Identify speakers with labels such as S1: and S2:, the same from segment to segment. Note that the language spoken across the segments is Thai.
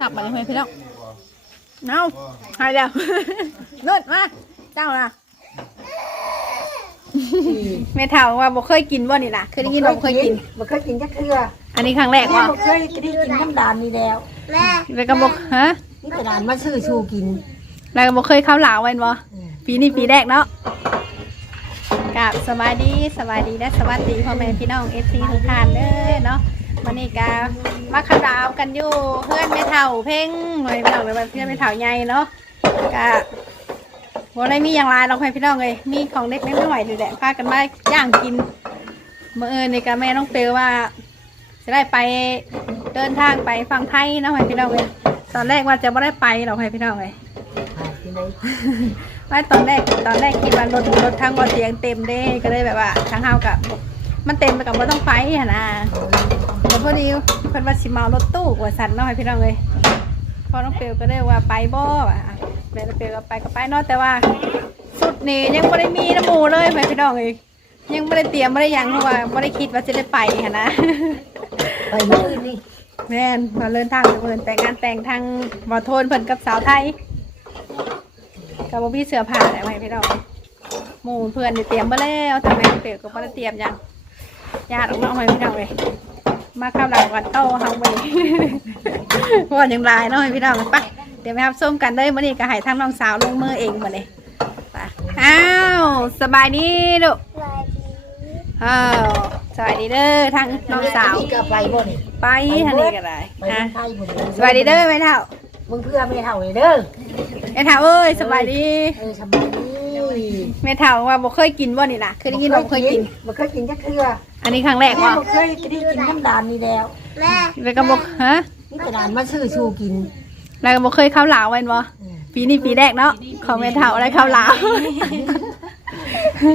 S1: ขับมาเลยพี่น้องเอาหายแล้วนุ่นมาเจ้าน่ะแม่เฒ่าว่าบ่เคยกินบ่นี่ล่ะเคยได้ยินบ่เคยกิน
S2: บ่เคยกินจักเทื่อ
S1: อันนี้ครั้งแรก
S2: แม่
S1: ว่า
S2: บ่เคยได้กินน้ำดานนี่แล้ว
S1: แล้วก็บ่ฮะ
S2: นี่กระดานมาซื้อชูกิน
S1: แล้วก็บ่เคยเข้าหลาวไว้บ่
S2: อืม
S1: ปีนี้ปีแรกเนาะกับสบายดีสบายดีและสวัสดีพ่อแม่พี่น้อง FC ทุกท่านเด้อเนาะ วันนี้ก็มาเข้าดาวกันอยู่เพื่อนแม่เฒ่าเพ่งหน่อยพี่น้องเลยเพื่อนแม่เฒ่าใหญ่เนาะก็บ่ได้มีอย่างไรเราให้พี่น้องเลยมีของเล็กน้อยๆนี่แหละพากันมาย่างกินเมื่อเอิญในกาแม่น้องเปลว่า จะได้ไปเดินทางไปฟังไทยเนาะให้พี่น้องเลยตอนแรกว่าจะไม่ได้ไปเราให้พี่น้องเลย
S2: หายไปเลย
S1: ว่าตอนแรกตอนแรกคิดว่ารถรถทางบ่อเตียงเต็มเด้ก็เลยแบบว่าทางเฮากับ มันเต็มไปกับบ่ต้องไปหั่นน่ะแล้วพอดีเพิ่นว่าสิเมารถตู้ว่าสั่นเนาะให้พี่น้องเอ้ยพอน้องเปลก็เลยว่าไปบ่ว่ะแม่น้องเปลก็ไปก็ไปเนาะแต่ว่าสุดนี่ยังบ่ได้มีน้ำหมูเลยให้พี่น้องเอ้ยยังบ่ได้เตรียมบ่ได้หยังเพราะว่าบ่ได้คิดว่าจะได้ไปหั่นนะ
S2: ไปมื้ออื่นนี่
S1: แม่นมาเริ่มทางเพิ่นแต่งงานแต่งทางบ่โทนเพิ่นกับสาวไทยกับบ่มีเสื้อผ้าแล้วให้พี่น้องหมู่เพื่อนนี่เตรียมมาแล้วทำไมเปลก็ไม่ได้เตรียมยัง ญาติออกมาเอาไปพี่น้องเลยมาข้าวหลังวันโตเฮาไปพอยังลายเนาะให้พี่น้องไปเดี๋ยวไปครับส้มกันเลยมื่อนี้ก็ให้ทั้งน้องสาวลงมือเองมาเลยไปอ้าวสบายดีลูกอ้าวสบายดีเด้อทั้งน้องสาว
S2: นี่ก็ไปบ่นี่
S1: ไปทางนี้ก็ได้
S2: ไป
S1: ฮะ
S2: ทางไทยบ่นี่
S1: สบายดีเด้อแม่เท่า
S2: มึงเพื่อไม่เท่าเลยเด้อ
S1: แม่เท่าเอ้ยสบายดี
S2: เออสบายดี
S1: แม่เท่าว่าบ่เคยกินบ่นี่ล่ะเคยได้ยินบ่เคยกิน
S2: บ่เคยกินจักเทื่อ
S1: อันนี้ครั้งแรก
S2: แม่
S1: ว่า
S2: บ่เคยได้กินน้ำดานนี่แล้ว
S1: แล้วก็บอกฮะ
S2: นี่กระดานมาซื้อชูกิน
S1: แล้วก็บอกเคยเข้าลาวไว้บ่
S2: อืม
S1: ปีนี้ปีแรกเนาะของแม่เฒ่าได้เข้าลาว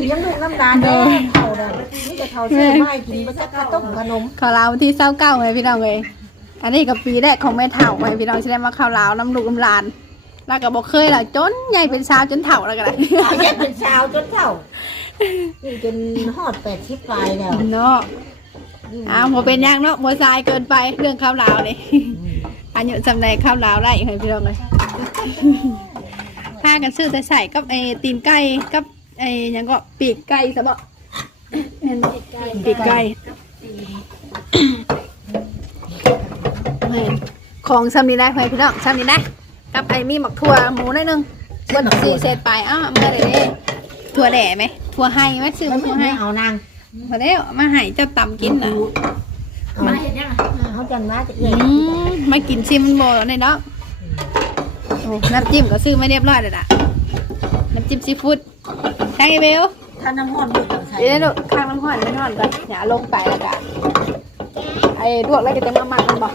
S2: กินน้ำลูกน้ำดานเด้อเท่าเด้อนี่จะเท่าซื้อมาให้กินบ่จักข้าวต้มขนม
S1: เข้าลาววันที่เศร้าเก้าไงพี่น้องเลยอันนี้กับปีแรกของแม่เฒ่าไงพี่น้องจะได้มาเข้าลาวน้ำลูกน้ำหลาน แล้วก็บอกเคยล่ะจนใหญ่เป็นสาวจนเฒ่าแล้วก็ได้
S2: อายุเป็นสาวจนเท่านี่จนฮอดแปดสิบปลายแล้ว
S1: เนาะอ้าวโมเป็นหยังเนาะโมทรายเกินไปเรื่องเข้าลาวนี่อายุจำได้เข้าลาวได้ไงพี่น้องเลยพากันซื้อแต่ใส่กับไอ้ตีนไก่กับไอ้หยังก็ปีกไก่ซะบ่แม่นบ่ปีกไก่แม่นของซ้ำนี้ได้ไหมพี่น้องซ้ำนี้ได้ กับไอ้มีหมักถั่วหมูหน่อยหนึงเบนสี่เศษไปอ้าวเอามาเลยเด้ถั่วแหล่ไหมถั่วไห้ไหมซื้อ
S2: มัน
S1: ถั่ว
S2: ไม่
S1: ไห้
S2: เอานาง
S1: พอแล้วมาให้เจ้าตำกินน่ะ
S2: มาเห็นยังเขาจังว่าจะเอี
S1: อื
S2: ย
S1: มมากินซิมนโบในเนาะโอ้น้ำจิ้มก็ซื้อมาเรียบร้อยเลยล่ะน้ำจิ้มซีฟู้ดใช่ไงเบล
S2: ถ้าน้ำห้อนดูจังใส่
S1: เดี๋ยวนะลูกข้างน้ำห้อนไม่นอนก่อนอย่าลงไปแล้วกันไอ้ลวกแล้วก็จะมาหมักมันบอก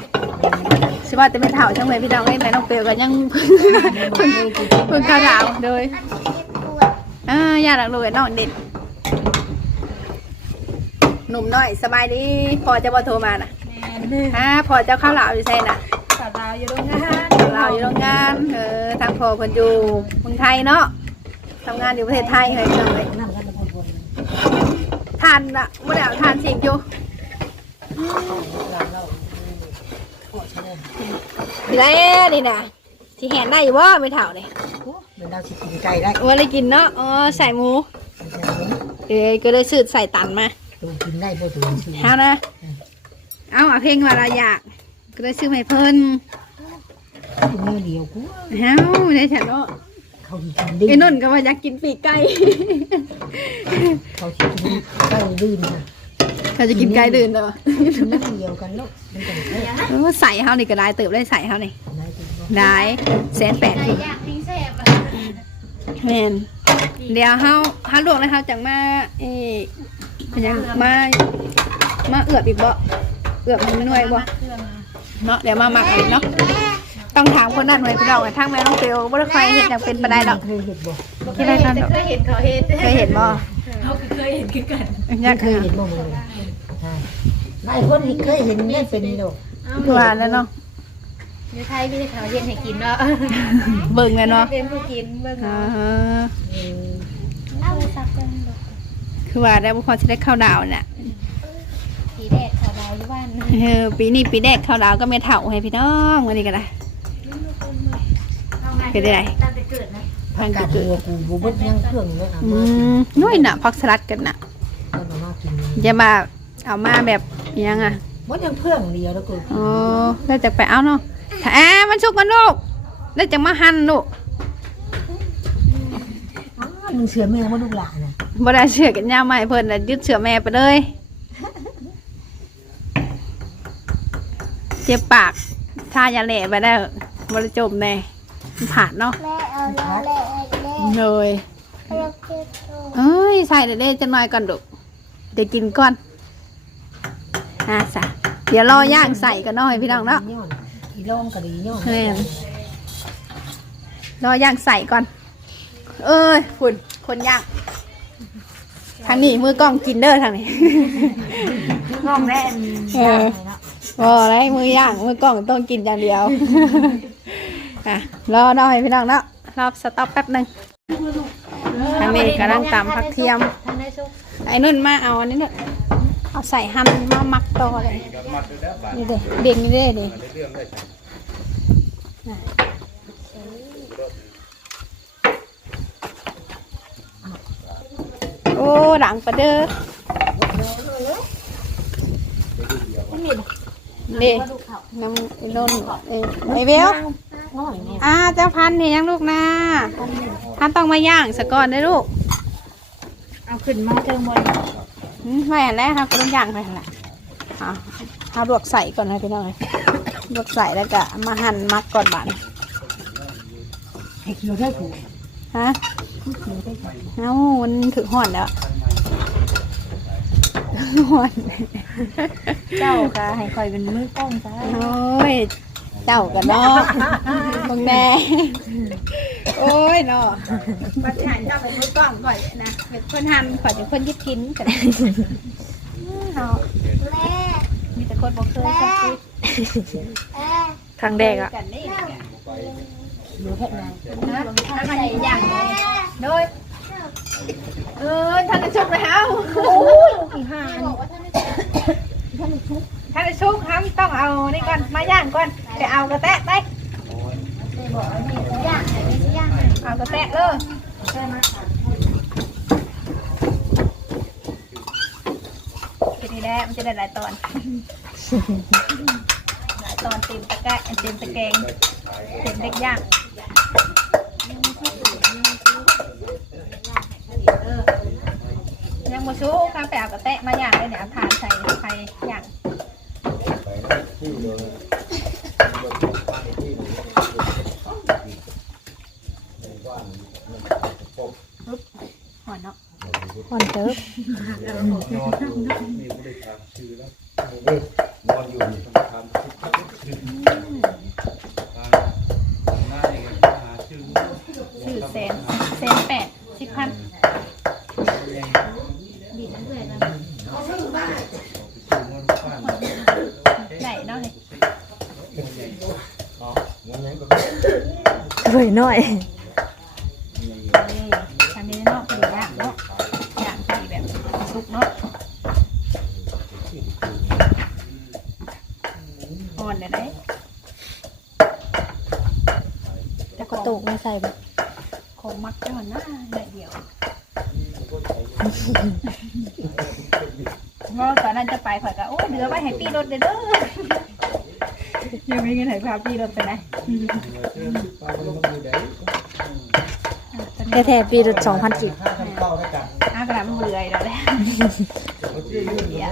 S1: ใช่ว่าจะไม่เท่าช่างเลยพี่น้องไอ้แม่น้องเปลก็ยังเพิ่งเพิ่งข้าวดาวโดยอ่าอย่าหลักเลยน้องเด็ดหนุ่มน้อยสบายดีพอจะบอโทรมาน่ะอ่าพอจะเข้าวหลาวอยู่ใช่น่ะ
S2: สาวดาวอยู่โรงงาน
S1: เราอยู่โรงงานเออทางพอเพิ่นอยู่เมืองไทยเนาะทำงานอยู่ประเทศไทยเฮ้ยน้องเลย
S2: ทา
S1: นอะไม่ได้เอาทานสิงอยู่
S2: เราเราโอ้ใช่เลย
S1: ทีไรนี่นะที่แหนได้อยู่ว่าไม่เท่าเลย
S2: เหมือนเราสิกินใจได้
S1: วันเลยกินเนาะอ๋อใส่หมู เอ้ยก็เลยซื้อใส่ตันมา
S2: ตัวกินได้บ่ตัวสิ
S1: เอานะเอาอะเพลงว่าเราอยาก ก็เลยซื้อให้เพิ่นเมื
S2: อเดียวกู
S1: เอาในแถวเนาะ
S2: เขาสิกินดี
S1: ไอ้นนท์ก็ว่าอยากกินปีกไก่
S2: เขาสิกินได้ดื่นค่ะ
S1: เขาจะกินไก่ดื่นเด้อ
S2: กินน้ำเดียวกันลูกมันจะได้ได้
S1: เออใส่เฮานี่ก็ได้เติบได้ใส่เฮานี่
S2: จริงบ่
S1: ได้แสนแปดอยู่
S3: อยากทิ้งแสบอะ
S1: แม่นเดี๋ยวเฮาเฮาลวกเลยเฮาจังมาเอ๊ะเป็นหยังมามาเอือบอีกบ่เอือบมันไม่น่วยบ่เนาะเดี๋ยวมาหมักอีกเนาะต้องถามคนนั้นหน่อยพี่น้องกันทั้งแม่น้องเปียวบ่ได้ใครเฮ็ดหยังเป็นปานใดดอก
S2: เคยเห็นบ่
S1: ที่ได้กันดอก
S3: เคยเห็นเขาเห็น
S1: เคยเห็นบ่
S3: เขาเคยเห็นคือกัน
S1: อยาก
S2: เคยเห็นบ่มึงเลยใช่ หลายคนเคยเห็นไม่เป็นดอก
S1: คือว่าแล้วเนาะ
S3: ในไทยมีแต่เขาเห็นให้กินเนาะ
S1: เบิ่งเลยเนาะ
S3: เป็นผู้กินเบิ่ง
S1: อ่า
S3: เนาะ
S1: ฮะ
S3: เอาซักกัน
S1: คือว่าได้บ่พอสิได้เข้าดาวน่ะ
S3: ผีแดดเขาดาวอยู่บ้าน
S1: เออปีนี้ปีแรกเข้าดาวก็แม่เฒ่าให้พี่น้องวันนี้ก็ได้ เป็นได้ไง
S3: ตั้งแต่เกิดนะ
S2: ผักกาดหัวกูบ่เบิดยังเครื่องเลยเอา
S1: อื
S2: มาม
S1: น้อยน่ะผักสลัดกันน่ะ
S2: เอามากิน
S1: อย่ามาเอามาแบบ อิหยังอะ
S2: บ่ยังเพื่องเดียวแล้วก็
S1: โอ้แล้วจะไปเอาเนาะแอะมันสุกมันลูกแล้วจะมาหั่นลูก
S2: อ้าวมึงเชื่อแม่ว่าลูกหลานน่ะ
S1: บ่ได้เชือกันยาวใหม่เพิ่นน่ะยึดเชือแม่ไปเลย เจ็บปากถ้ายาแหล่ไปได้บ่ได้จมแน่มันผ่านเนาะ
S3: แม่เอาแล้วแม่เอาแล้ว
S1: เลย
S3: เราเก็บตัว
S1: เอ้ยใส่เด้ๆจังหน่อยก่อนลูกเดี๋ยวกินก่อน อะสะเดี๋ยวรอย่างใส่กันเนาะให้พี่น้องเนาะ
S2: ย้อนอีร่องก็ดีย้อน
S1: แม่นรอย่างใส่ก่อน เอ้ยคุณคนย่างทางนี้มือกล้องกินเด้อทางนี้
S2: น้องแน่น
S1: เออบ่อะไรมือย่างมือกล้องต้องกินอย่างเดียวอะรอเนาะให้พี่น้องเนาะรอสต็อปแป๊บหนึงทางนี้กำลังตำผักเทียม
S3: ทำได้สุก
S1: ไอ้นุ่นมาเอาอันนี้เนี่ย เอาใส่หั่นมามักต่อเลยนี่เด้เด่นนี่เด้นี่โอ้ดังประเด้อนี่น้ำไอ้นุ่นไอ้เบล
S2: น้อยเนี่ย
S1: อ่าเจ้าพันธุ์เห็นยังลูกนะพันต้องมาย่างสะก่อนได้ลูก
S3: เอาขึ้นมาเทิงบน
S1: อืม ไม่อันแรกครับก็ต้องย่างไปหั่นแหละเอาเอาลวกใส่ก่อนนะพี่น้องเลยลวกใส่แล้วก็เอามาหั่นมักก่อนบาดน
S2: ให้คิวได้กู
S1: ฮะเอ้ามันถึงห่อนแล้วห่อน
S3: เจ้าก็ให้คอยเป็นมือกล้องจ้า
S1: โอ้ยเจ้ากันเนาะมึงแน่ โอ้ยเนาะมาถ่ายเจ้าเป็นมือกล้องก่อนนะเป็นคนหั่นก่อนจะคนยึดกินกันเอา
S3: แม่
S1: มีแต่คนบอกเคยสักที
S3: แม่
S1: ครั้งแรกอะ
S2: อยู่แค่ไหน
S1: นะทำไมอย่างไรโดยเออท่านจะชุกเลยเฮา
S2: อีห่า
S1: ท่านจะชุกห้ามต้องเอานี่ก่อนมาย่างก่อนจะเอากระแตะไป
S3: ย่างไหนไม่ใช่ย่างไหน
S1: เอากระแตะเลยทีนี้แหละมันจะได้หลายตอน หลายตอนเต็มตะแกรงเต็มตะแกรงเต็มเล็กย่างยังมาชูข้าวแปะกระแตะมาย่างเลยเนี่ยเอาทานใส่ไฟย่าง หอนเนาะ
S2: อ่อนเติบ
S4: นอนอยู่มีบริการชื่อแล้วนอนอยู่หาชื่อ
S1: ชื่อแสนแสนแปดชิพัน
S3: บีบน้ำเกลือแล้ว
S1: ไหนเนาะเลย
S2: เคยน้อย
S1: นี่ทำนี้เนาะอยู่ย่างเนาะย่างใส่แบบสุกเนาะอ่อนเดี๋ยวได้
S2: จะกระตุกไม่ใส่แบบ
S1: ของมักจะหอนหน้าหน่อยเดียวเพราะตอนนั้นจะไปข่อยก็โอ้ยเดือไว้ให้ปี รถเด้อเด้อยังไม่เงินให้พาปีรถไปไหน
S2: แท้ๆปีละสองพันจิบ
S1: อากระดาษมันเบื่ออีกแล้วแหละเดี๋ยว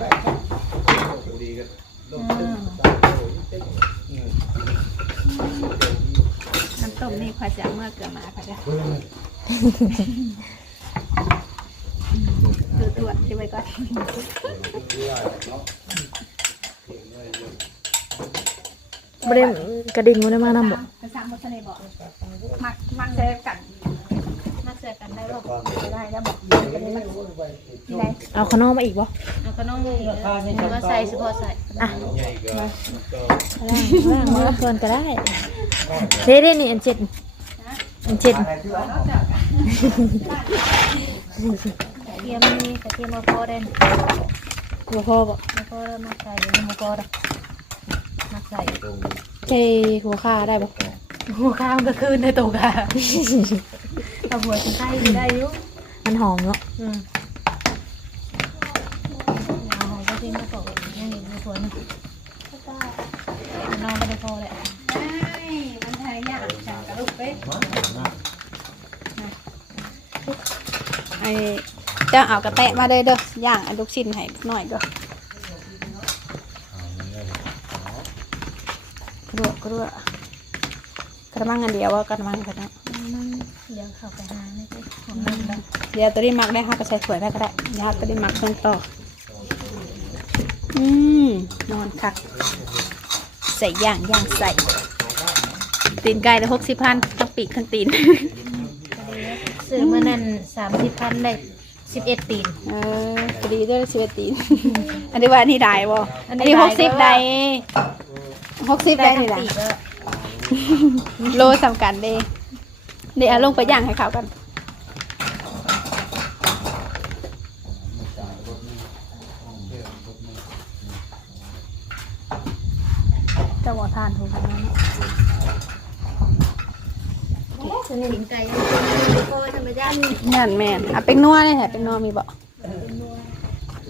S1: น้ำต้มนี่ควายจะเมื่อเกลือมาค่ะจ้ะดูตรวจที่ไว้ก่อน
S5: บ่ได้กระดิ่งบ่ได้มานำบ่
S1: กระซังมัสเน่บอกมักมักเซฟกันมักเซฟกันได้บอกได้แล้วบอกกันเลยมักที่ไหน
S5: เอาขนมมาอีกบ่
S3: เอาก็น้องก็ใส่เฉพาะใส่
S5: ว่างมาก่อนก็ได้เด้เด้นี่อันเจ็ดอันเจ็ด
S3: เทียมนี่กระเทียมมาพอได้
S5: บ่พอบ่
S3: มาพอแล้วมาใส่มาพอได้มา ใส่
S5: ใส่หัวขาได้บ่
S1: หัวข้ามก็คืนในตัวกะ
S3: เอาหัวสิไข่สิได้อยู่
S5: มันหอมเนาะ
S1: อืม
S3: เอาหอมก็ทิ้งมาก่อนยังอีกหัวนึงน้องก็ได้พอแหละ
S1: มันทายยากจังกระลูกเป้ไอ้เจ้าเอากระแตะมาเลยเด้อย่างอันลูกชิ้นให้หน่อยเด้อ กระดวกกระดวกกระมังอันเดียวว่ากระมังกันนะ
S3: เดี๋ยวเข้าไปหาไม่ได้ของมันแบบ
S1: เดี๋ยวตัวนี้หมักได้ค่ะก็ใส่ถ้วยได้ก็ได้เดี๋ยวตัวนี้หมักส่งต่อ อืมนอนคัก ใส่ย่างย่างใส่ ตีนไก่ละหกสิบพันทั้งปีกทั้งตีน
S3: ซื้อเมื่อนั้นสามสิบพันได้สิบเอ็ดตีน
S1: เออพอดีด้วยสิบเอ็ดตีน อันนี้ว่าอันนี้ได้บ่
S3: อั
S1: อั
S3: น
S1: น
S3: นี้
S1: นี้
S3: ได้
S1: หกสิบ
S3: ก็
S1: ได้ หกสิบ
S3: ได้
S1: ได้
S3: ทั้ง
S1: นี่แหละ
S3: ปีกแล้ว
S1: โลสำคัญเด้เดี๋ยวเอาลงไปย่างให้เขากันเจะบอกทานถูกกันเนาะ
S3: ตีนไก่ยังเป็นโคธรรมชาติ
S1: นั่นแม่นอะเป็นนัวเลยแหละเป็นนัวมีบ่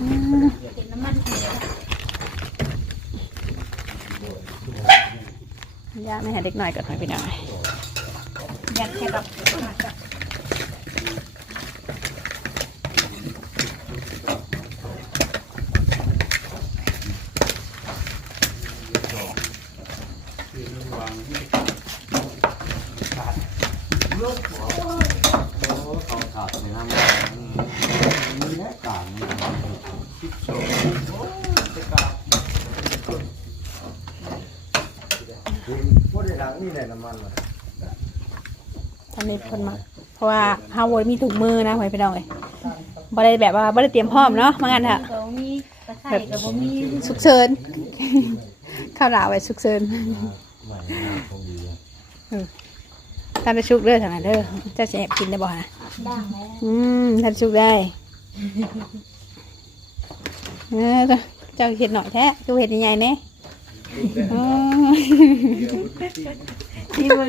S1: อืม
S3: เป็นน้ำมันเกลือ ย่า
S1: ไม่ให้เด็กหน่อยก่อนหน่อยไปหน่อย
S3: ยัดแค่แบบ
S4: เขาขาดในน้ำมีแน่ต่างนี่คิดโชว์โอ้จะกลับพูดได้ ดังนี่แหละน้ำมันเลย
S1: ทำนี้คนมาเพราะว่าฮาวอยมีถุงมือนะไว้ไปหน่อยบ่ได้แบบว่าบ่ได้เตรียมพร้อมเนาะมางั้นเถอะ
S3: เรามีตะไคร่กับบ่มี
S1: ฉุกเฉินข้าวหลามไว้ฉุกเฉิน
S4: ใหม่หน้าคงดีอะ
S1: ท่านจะชุกเด้อทางนั้นเด้อเจะแสบกินได้บ่นะ
S3: ด่างแล้ว
S1: อืมท่านชุกได้เออเจ้าเห็ดหน่อยแท้ดูเห็ดใหญ่ๆเนี่ย อ๋อ
S3: ที่มึง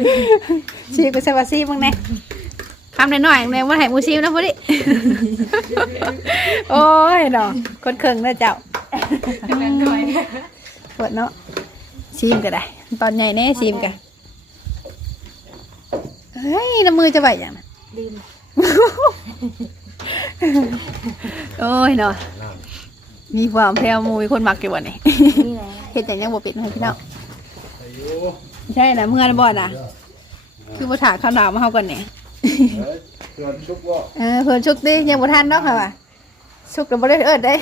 S1: ซีไปเซวาซีบ้างแน่คำหน่อยๆเนี่ยว่าไห่มูซีมนะพุทธิโอ้ยเนาะคนเคิงนะเจ้าปวดเนาะซีมก็ได้ ตอนใหญ่แน่ซีมกันเฮ้ยน้ำมือจะไหวอย่างนั้น
S3: ลืม
S1: โอ้ยเนาะมีความแพรวมูมีคนมักอยู่วันนี้
S3: นี่แหละ
S1: เห็ดอย่างยังบ่เป็นให้พี่น้อง ใช่นะเมื่อนะบ่นะคือบ่ถาข้าวหนาวมาเฮาก่อนเนี่ย
S4: เกินชุบว่า
S1: เออเพิ่นชุกดิยังบ่ทันเนาะค่ะว่าชุกแล้วบ่ได้เอิ้นได้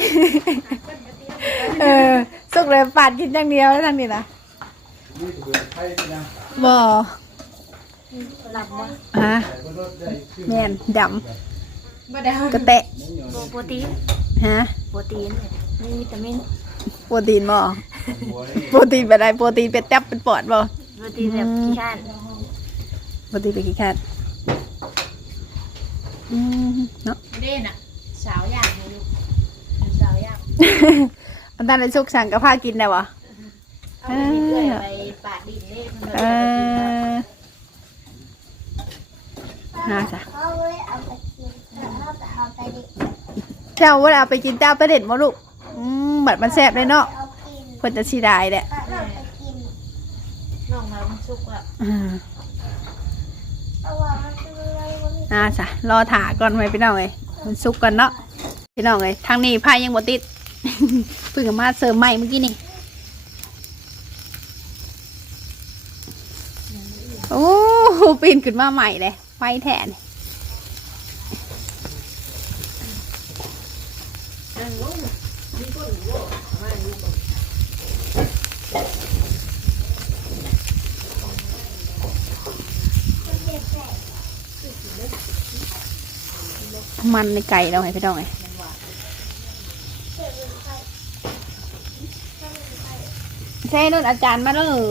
S1: เออชุกเลยปาดกินอย่างเดียวแล้วทางนี้นะ
S4: นี่เกินไทยนะ
S1: บ่
S3: หลับว่า
S1: ฮะ
S4: แต่ก็ลดได้ขึ้น
S1: แม่นดำ
S3: บ่ได้
S1: กระแตะ
S3: โปรตีน
S1: ฮะ
S3: โปรตีนมีวิตามิน
S1: โปรตีนบ่
S4: หัวนี่
S1: โปรตีนเป็นอะไรโปรตีนเป็นแทบเป็นปอดบ่
S3: โปรตีนแบบขี้ข้าน
S1: โปรตีนเป็นกี่แคทอืมเนาะ
S3: เด่นอะสาวอยากเลยลูกสาวอยาก
S1: มันตอนนั้นชุกสั่งกับผ้ากินได้บ่
S3: เอาไปเพื่อไปปาดดินเล่มัน
S1: เออน่าจ้ะ
S6: เขาไว้เอาไปกินเขาไปเอาไปดิ
S1: เจ้าเวลาไปกินเจ้าไปเด็ดมาลูกอืมบัดมันแซ่บเลยเนาะ
S6: เอากิน
S1: เพิ่นจะชีได้แหละ
S6: ก็เอาไปกิ น้
S3: องเรามันสุกอะ
S1: อืม
S6: เพราะว่ามันคืออะไรมัน
S1: น่าจ้ะรอถาก่อนไว้พี่น้องเอ้ยมันสุกก่อนเนาะพี่น้องเอ้ยทางนี้พายยังบ่ติด เพิ่งเอามาเสริมใหม่เมื่อกี้นี่โอ้ปีนขึ้นมาใหม่เลยไฟแทน มันในไก่เราให้พี่น้องเอ้ยใช่นุ่นอาจารย์มาเลย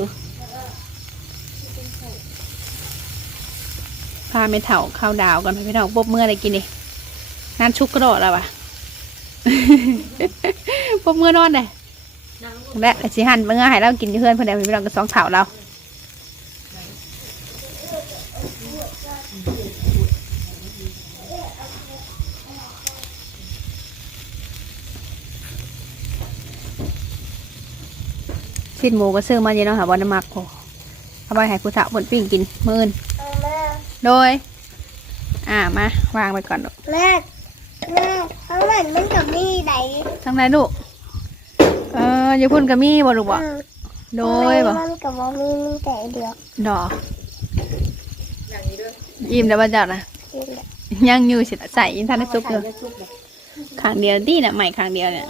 S1: พาเมเถาข้าวดาวกันให้พี่น้องปบเมื่ออะไรกินดินั่นชุกกระโดดแล้ววะปบเมื่อนอนเลยและไอ้สิหันเมื่อให้เรากินอยู่เพื่อนเพื่อนเดี๋ยวพี่น้องก็สองเถาเรา สิ้นหมูก็ซื้อมาเยอะเนาะค่ะบอน้ำมักโอ้เอาไปให้ผู้สาวบนปิ้งกินมื้ออื่น
S6: เอาแม่
S1: โดย อ่ามาวางไปก่อนลูก
S6: แม่แม่ข้างหลังมันกับมีไหน
S1: ทั้งไหนลูกเอออย่าพุ่นกับมี่บ่ลูกบ่โดยบ่
S6: มันกับว่ามีมีแต่เดียว
S1: ดอกอิ่มแล้วบ่เจ้านะ
S6: กินแหละ
S1: ยังอยู่สิใส่ยินทันได้ซุกอยู่ข้างเดียวดีน่ะใหม่ข้างเดียวเนี่ย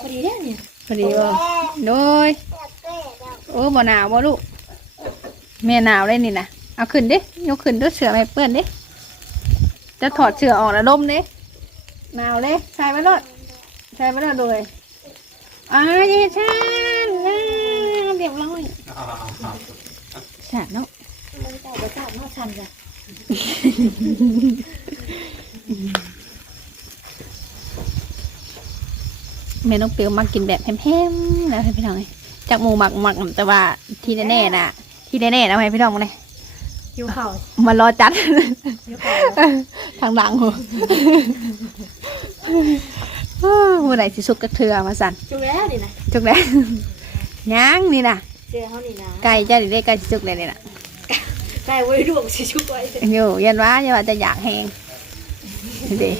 S3: พอดีแล้วเนี่ย
S1: พ อดีบ่โดย
S6: แม่เรา
S1: โอ้บ่หนาวบ่ลูกแม่หนาวเลยนี่นะเอาขึ้นดิยกขึ้นด้วยเสือไม่เปื้อนดิจะถอดเสือออกแล้วดมดิหนาวเลยใส่ไว้รถใส่ไว้รถเลยอ้าวเยชันอ่าเรียบร้อยฉาดเนาะ
S3: มันแต่จะจับนอกชันจ้ะ
S1: แม่น้องเปียวมากินแบบแฮมๆแล้วให้พี่น้องเลยจากหมูหมักหมักแต่ว่าที่แน่ๆน่ะที่แน่ๆนะให้พี่น้องมาเลย
S3: คิวเข่ามา
S1: รอจัด
S3: คิวเข่า
S1: ทางหลังหัวเมื่อไหร่สิสุกกระเทือมาสั่น
S3: จุกแล้วดินะ
S1: จุกแล้วย่างนี่นะ
S3: เจอเขานี่นะ
S1: ไก่จ้าดิเด็กไก่สิสุกเลยนี่นะ
S3: ไก่ไว้ดวงสิชุกไว้เถอะ
S1: อยู่เย็นว่าอย่าว่าจะอยากแหงดี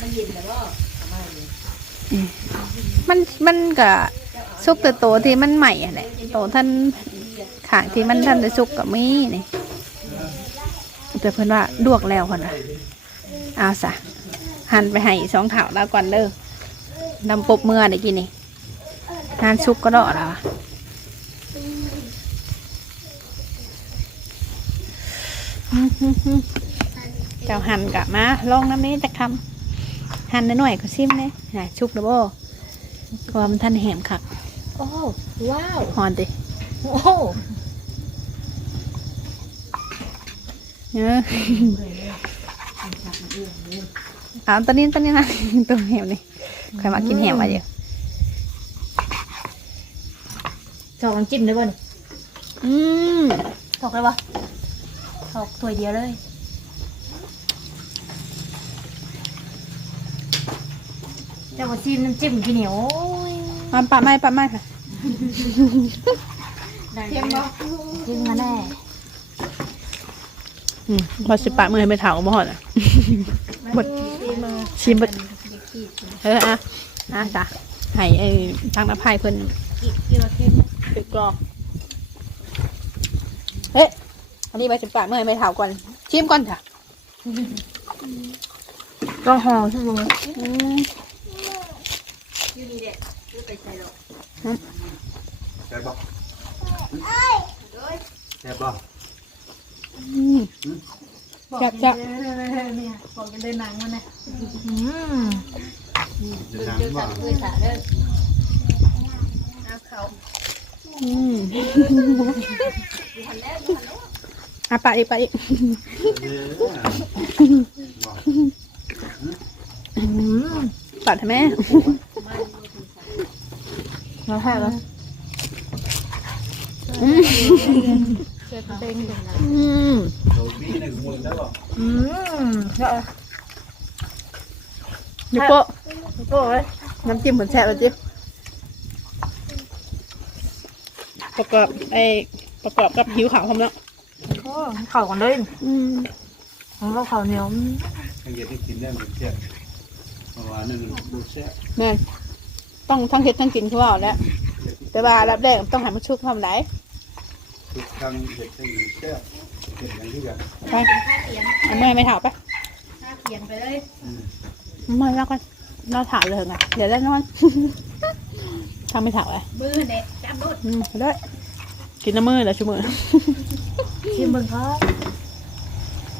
S2: มันเย็นแล้วก็
S1: มันมันก็สุกแต่โตที่มันใหม่อะแหละโตท่านขางที่มันท่านได้สุกกับมีนี่แต่เพิ่อนว่าลวกแล้วคนนะเอาซะหั่นไปให้สองเถาแล้วก่อนเด้อนำปบเมื่อได้กินนี่งานสุกก็ดอกแล้วอะเจ้าหั่นกะมาลองน้ำนี้จะคำ หั่นหน่อยๆก็ซิมเลยน่ะชุกนะโบความนท่านแหมคัก
S3: โอ้ว้าว
S1: หอนติ
S3: โอ้โห
S1: เออเอาตอนนี้ตอนนี้นะตัวแหมนี่ใครมากินแหมมาเยอะ
S3: จอกน้ำจิ้มได้ป่ะนี่
S1: อืม
S3: ถอกเลยปะถอกถ้วยเดียวเลย เจ้าก็จิ้มน้ำจิ้มกินเหนียวโอ้ย
S1: มาปะไม้ปะไม้ค่ะ
S3: เทียมบ่จิ้มมาแน่
S1: อืมพอสิปะมือให้ไปถาวบ่หอดอะบดชิมบดเอออะอะจ้ะให้ไอ้ทางน้ำพายเพิ่น
S3: กินกินมาเค็ม
S1: ปิดกรอบเฮ้ยอันนี้ไปสิปะมือให้ไปถาวก่อน ชิมก่อนจ้ะ
S3: ก็ห่อใช่ไหม
S1: อืม
S4: แซ่บบ่แซ่บบ่
S1: อืม จับจับ
S3: เนี่ยบอกกันเลยหนังมันนะอืม
S4: จะน้ำบ่
S3: เลยสาเด้อ
S1: อืมอะปะอีกปะอีก
S4: เด้อบ่
S3: อืม
S1: ปัดให้แม่
S3: มาแค่แล้ว
S1: อืม
S3: เชื่อเต็งถึงนะ
S1: อืม
S4: โดนบีหนึ่งหมื่นได้บ่
S3: อืมก็
S1: นิ้วโป้
S3: โอ้ย
S1: น้ำจิ้มเหมือนแช่แล้วจิ๊บประกอบไอ้ประกอบกับหิวขาวพร้อมแล้ว
S3: โอ้เข่ากันเลย
S1: อืม
S3: ของเราเข่าเหนียว
S4: ทั้งเย็นที่กินได้เหมือนแซ่บเพราะว่านั่นดูแซ่บ
S1: แม่นต้องทั้งเฮ็ดทั้งกินคือว่าเอาแล้วแต่ว่ารับแรกต้องให้มันชุกทำไร
S4: ทุกครั้งเห็ดให้แซ่บเห็ดอย่างที่แบบ
S1: ไปเอามื่อยไม่ถาวไป
S3: หน้าเขียนไปเลย
S1: เมื่ อยแล้วก็นอนถาวเลยไงเดี๋ยวได้นอนทำไม่ถาวเลย
S3: มือเด็กจับรถ
S1: อืมได้กินน้ำมือแล้วชั่วมือ
S3: ชิมเบิ่งครับ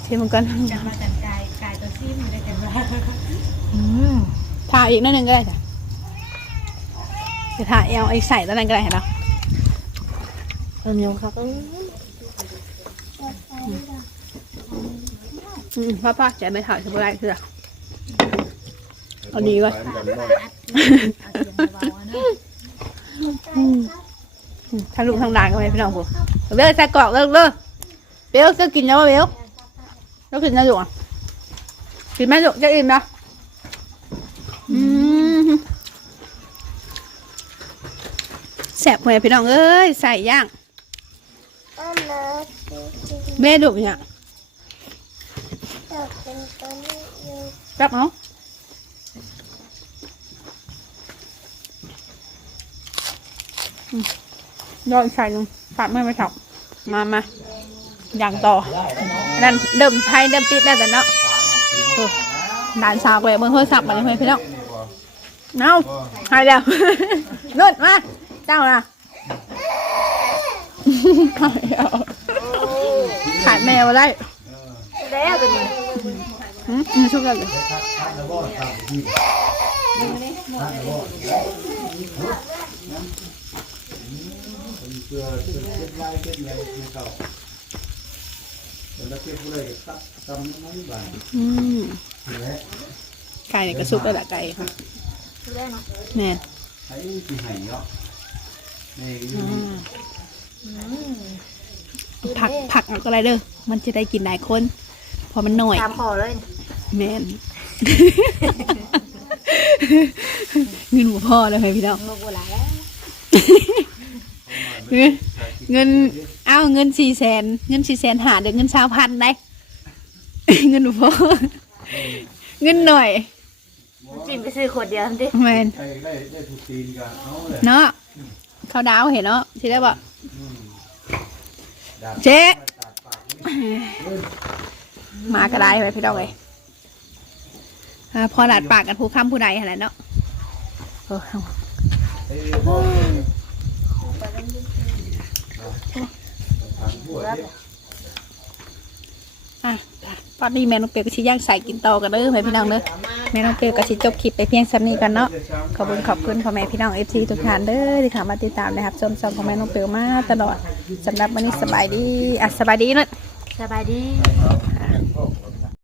S1: เทียมกัน
S3: จับมาแต่งกายกายตัวซิมได้แต่ว่าอืม
S1: ทาอีกนิดนึงก็ได้จ้ะจะทาเอลไอ้ใส่แล้วนั่นก็ได้เห็นเนาะ
S3: เหนียวครับ
S1: อืมพ่อป้าจะไม่ถ่ายสบายคือ เอาดีไว้อืมอืมทางลูกทางหลานก็ไม่พี่น้องผมเบลใส่กรอกเลิกเลิกเบลจะกินแล้วเบลแล้วกินนะลูกอะกินไหมลูกจะอิ่มนะอืมแสบเพื่อนพี่น้องเอ้ยใส่ย่าง
S6: อันนั้นจริง
S1: เบ้ดุเนี่ย
S6: ๆอยากเป็นตัวนี้อยู่
S1: รับเอา อืมรออีกใส่หนึ่งปัดไม่ไปถับมามาอย่างต่อ นั่นเดิมไทยเดิมติดแล้แต่เนาะด่านสาวแหวกเบิ่งโทรศัพท์มาเลยเพื่อนพี่น้องเอาหายแล้วนุ่นมาเจ้าน่ะหายแล้วขาดแมวได้
S2: แล้วเป็นไง
S1: อืมอืมชุกกันเลย
S4: เพื่อเก็บไว้เก็บเงินในเก่าแล้วเก็บเลยตัดตำนั้นบ้าง
S1: อืม
S4: และ
S1: ไก่เนี่ยก็ซุกได้ละไก่ค่ะ
S3: คือได้เนาะ
S1: แน่น
S4: ไอ้ที่ไห้เนาะนี่
S1: ผักผักเอาก็ไรเด้อมันจะได้กินหลายคนพอมันหน่อย
S3: ตามคอเลย
S1: แม่นเงินหัวพ่อเลยไหมพี่น้อง
S3: ลูกบัวหลายแล้ว
S1: เงินเงิน เอาเงินสี่แสนเงินสี่แสนหาเดี๋ยวเงินสาวพันได้ เงินหัวพ่อเงินหน่อย
S3: จิ้มไปซื้อขวดเดียวทำดิ
S1: แมน
S4: ไอ้ได้ได้ทุกตีนกันเอาเลย
S1: เนาะเขาดาวเห็นเนาะที่ได้บอก
S4: ดาบ
S1: เจ๊มากระไดไปพี่น้องเลยอ่าพอหลาดปากกันผู้ค้ำผู้ใดอะไรเนาะเออ
S4: เอ้ยบ่ทางบวชเนี่ย
S1: อะตอนนี้แม่น้องเปียกก็ชิย่างใส่กินต่อกันเด้อแม่พี่น้องเด้อแม่น้องเปียกก็ชิจบคลิปไปเพียงซ้ำนี้กันเนาะขอบคุณขอบคุณพ่อแม่พี่น้องเอฟซีทุกท่านเด้อที่เข้ามาติดตามนะครับชมชมของแม่น้องเปียกมาตลอดสำหรับวันนี้สบายดีอะสบายดีเนาะ
S3: สบายดี